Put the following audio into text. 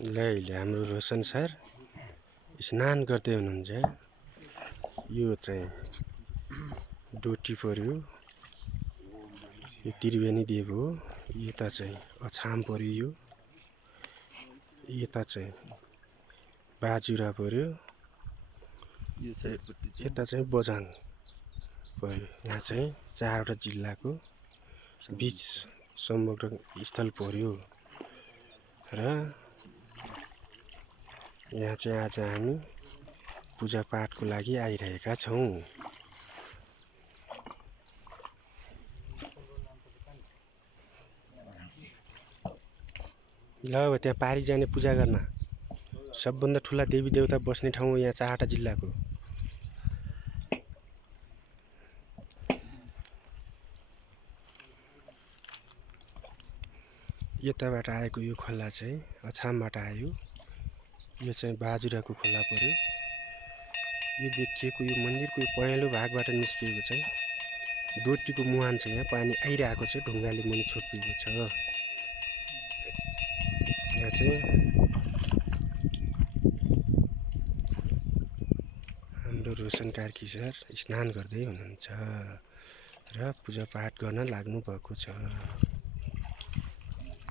ल अहिले हाम्रो रोशन सर स्नान गर्दै हुनुहुन्छ। यो चाहिँ डोटी पर्यो, यो त्रिवेणी देव हो। यता चाहिँ अछाम पर्यो, यता चाहिँ बाजुरा पर्यो, यता चाहिँ बझाङ पर्यो। यहाँ चाहिँ 4वटा जिल्लाको बीच समग्र स्थल पर्यो र यहाँ चाहिँ आज हामी पूजापाठको लागि आइरहेका छौँ। ल अब त्यहाँ पारी जाने पूजा गर्न। सबभन्दा ठुला देवी देवता बस्ने ठाउँ हो यहाँ 4वटा जिल्लाको। यताबाट आएको यो खोला चाहिँ अछामबाट आयो। यो चाहिँ बाजुराको खोला पर्यो। यो देखिएको यो मन्दिरको यो पहेँलो भागबाट निस्किएको चाहिँ डोटीको मुहान छ। यहाँ पानी आइरहेको छ, ढुङ्गाले मुनि छोपिएको छ। यहाँ चाहिँ हाम्रो रोशन कार्की सर स्नान गर्दै हुनुहुन्छ र पूजापाठ गर्न लाग्नु भएको छ।